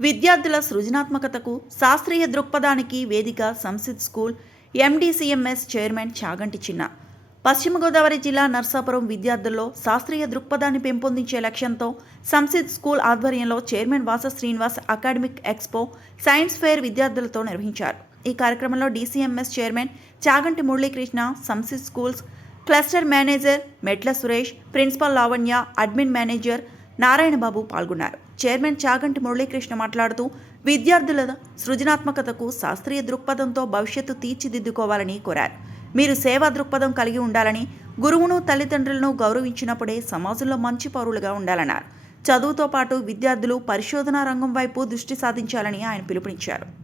విద్యార్థుల సృజనాత్మకతకు శాస్త్రీయ దృక్పథానికి వేదిక Samsidh school MDCMS chairman Chaganti చిన్న. పశ్చిమ గోదావరి జిల్లా నర్సాపురం విద్యార్థుల్లో శాస్త్రీయ దృక్పథాన్ని పెంపొందించే లక్ష్యంతో సంసిద్ స్కూల్ ఆధ్వర్యంలో chairman Vasa Srinivas academic expo science fair విద్యార్థులతో నిర్వహించారు. ఈ కార్యక్రమంలో DCMS chairman Chaganti Muralikrishna Samsidh schools cluster manager Metla Suresh principal Lavanya admin manager Narayanababu పాల్గొన్నారు. చైర్మన్ చాగంటి మురళీకృష్ణ మాట్లాడుతూ విద్యార్థుల సృజనాత్మకతకు శాస్త్రీయ దృక్పథంతో భవిష్యత్తు తీర్చిదిద్దుకోవాలని కోరారు. మీరు సేవా దృక్పథం కలిగి ఉండాలని గురువును తల్లిదండ్రులను గౌరవించినప్పుడే సమాజంలో మంచి పౌరులుగా ఉండాలన్నారు. చదువుతో పాటు విద్యార్థులు పరిశోధనా రంగం వైపు దృష్టి సాధించాలని ఆయన పిలుపునిచ్చారు.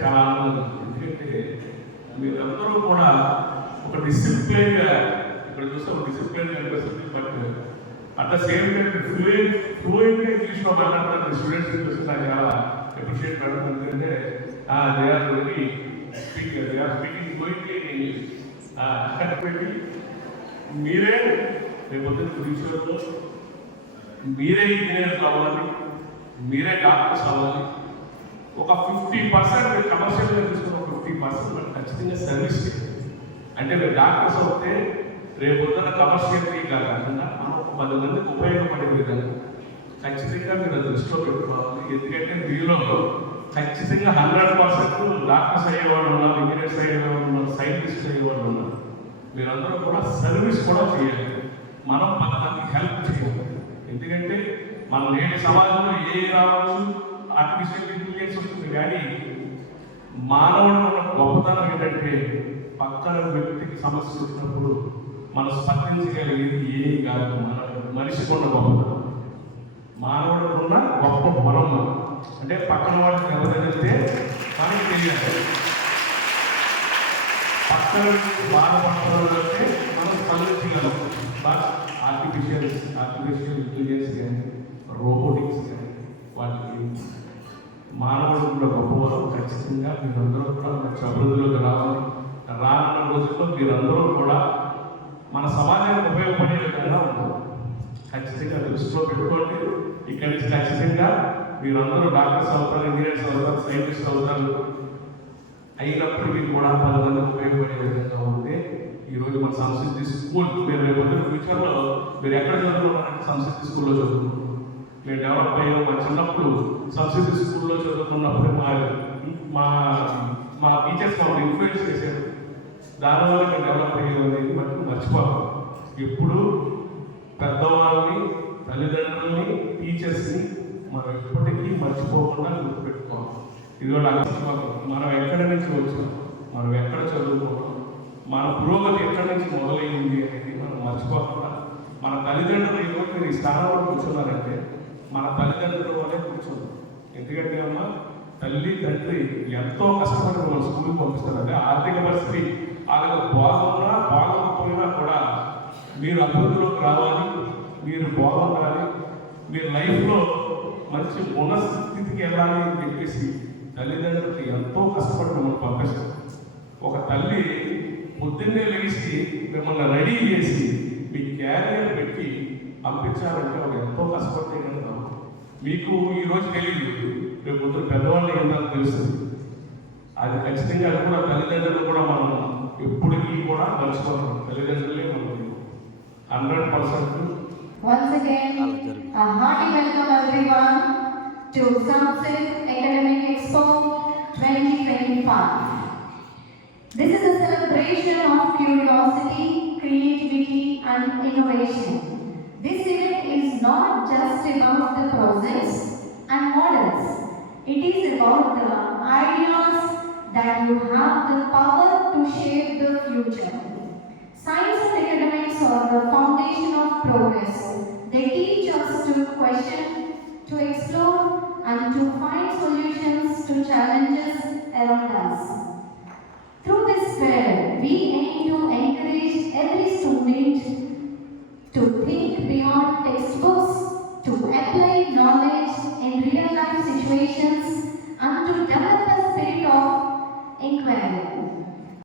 చాలా ఆనందం ఎందుకంటే మీరందరూ కూడా ఒక డిసిప్లైన్గా ఇక్కడ చూస్తే ఒక డిసిప్లిన్ కనిపిస్తుంది but at the same time fluent ఫ్లూయెంట్గా ఇంగ్లీష్లో మాట్లాడుతున్న స్టూడెంట్స్ చూస్తే నాకు చాలా అప్రిషియేట్ మేడం ఎందుకంటే they are very they are speaking going in English పెట్టి మీరే రేపొద్దున ఫ్యూచర్లో మీరే ఇంజనీర్స్ అవ్వాలి మీరే డాక్టర్స్ అవ్వాలి ఒక ఫిఫ్టీ పర్సెంట్ కమర్షియల్గా తీసుకున్న ఫిఫ్టీ పర్సెంట్ మనకు ఖచ్చితంగా సర్వీస్ అంటే మీరు డాక్టర్స్ అవుతే రేపు పొద్దున కమర్షియల్ కాకుండా మనం పది మందికి ఉపయోగపడే విధంగా ఖచ్చితంగా మీరు దృష్టిలో పెట్టుకోవాలి. ఎందుకంటే మీలో ఖచ్చితంగా హండ్రెడ్ పర్సెంట్ డాక్టర్స్ అయ్యేవాళ్ళు ఉన్నారు ఇంజనీర్స్ అయ్యేవాళ్ళు ఉన్నారు సైంటిస్ట్ అయ్యేవాళ్ళు ఉన్నారు. మీరందరూ కూడా సర్వీస్ కూడా చేయాలి. మనం పది హెల్ప్ చేయాలి. ఎందుకంటే మన నేటి సమాజంలో ఏ రావచ్చు ఆర్టిఫిషియల్ ఇంటెలిజెన్స్ వస్తుంది కానీ మానవుడు గొప్పతనం ఏంటంటే పక్కన వ్యక్తికి సమస్య వచ్చినప్పుడు మనం స్పందించగలిగేది ఏం కాదు మన మనిషికి ఉన్న గొప్పతనం. మానవుడు ఉన్న గొప్ప బలం అంటే పక్కన వాళ్ళకి ఎవరైతే మనకి తెలియాలి పక్కన బాధపడుతున్నదంటే మనం స్పందించగలం. బట్ ఆర్టిఫిషియల్ ఆర్టిఫిషియల్ ఇంటెలిజెన్స్ కానీ రోబోటిక్స్ కానీ వాటికి మానవుడు కూడా గొప్పవారు. ఖచ్చితంగా మీరందరూ కూడా మంచి అభివృద్ధిలోకి రావాలి. రానున్న రోజుల్లో మీరందరూ కూడా మన సమాజానికి ఉపయోగపడే విధంగా ఉంటారు ఖచ్చితంగా దృష్టిలో పెట్టుకోండి. ఇక్కడి నుంచి ఖచ్చితంగా మీరందరూ డాక్టర్స్ అవుతారు ఇంజనీర్స్ అవుతారు సైంటిస్ట్ అవుతారు. అయినప్పటికీ కూడా పదమంది ఉపయోగపడే విధంగా ఉంటే ఈరోజు మన సంస్కృతి స్కూల్ మీరు రేపు పొద్దున్న ఫ్యూచర్లో మీరు ఎక్కడ చదువుకున్నారంటే సంస్కృతి స్కూల్లో చదువుకున్నారు మేము డెవలప్ అయ్యాం మా చిన్నప్పుడు సంస్కృతి స్కూల్లో చదువుకున్నప్పుడు మా మా మా టీచర్స్ మమ్మల్ని ఇన్ఫ్లుయెన్స్ చేశారు. దానివల్ల మేము డెవలప్ అయ్యేది అనేది మనకు మర్చిపోతాం ఎప్పుడు పెద్దవాళ్ళని తల్లిదండ్రుల్ని టీచర్స్ని మనం ఎప్పటికీ మర్చిపోకుండా గుర్తుపెట్టుకోవాలి. ఇది కూడా మర్చిపోతాం మనం ఎక్కడి నుంచి వచ్చాం మనం ఎక్కడ చదువుకున్నాం మన పురోగతి ఎక్కడి నుంచి మొదలైంది అనేది మనం మర్చిపోకుండా మన తల్లిదండ్రులు ఈరోజు మీరు ఈ స్థానంలో కూర్చున్నారంటే మన తల్లిదండ్రుల వల్లే కూర్చున్నారు ఎందుకంటే అమ్మ తల్లి తండ్రి ఎంతో కష్టపడి మన స్కూల్కి పంపిస్తారంటే ఆర్థిక పరిస్థితి వాళ్ళకి బాగున్నా బాగోకపోయినా కూడా మీరు అభివృద్ధిలోకి రావాలి. మీరు బాగుండాలి మీరు లైఫ్లో మంచి ఉన్నస్థితికి వెళ్ళాలి అని చెప్పేసి తల్లిదండ్రులకి ఎంతో కష్టపడి మిమ్మల్ని పంపిస్తారు ఒక తల్లి పొద్దున్నే లేచి మిమ్మల్ని రెడీ చేసి మీ క్యారియర్ పెట్టి పంపించాలంటే ఒక ఎంతో కష్టపడితే కదా మీకు ఈరోజు తెలియదు రేపు పొద్దున పెద్దవాళ్ళు ఏంటో తెలుస్తుంది. అది ఖచ్చితంగా అది కూడా తల్లిదండ్రులు కూడా మనం ఎప్పటికీ కూడా మర్చిపోతాం. తల్లిదండ్రులే మనం hundred percent Once again, a hearty welcome everyone to Sunset Academic Expo 2025. This is a celebration of curiosity, creativity and innovation. This event is not just about the projects and models. It is about the ideas that you have the power to shape the future. Science and academics are the foundation of progress. Question, to explore, and to find solutions to challenges around us.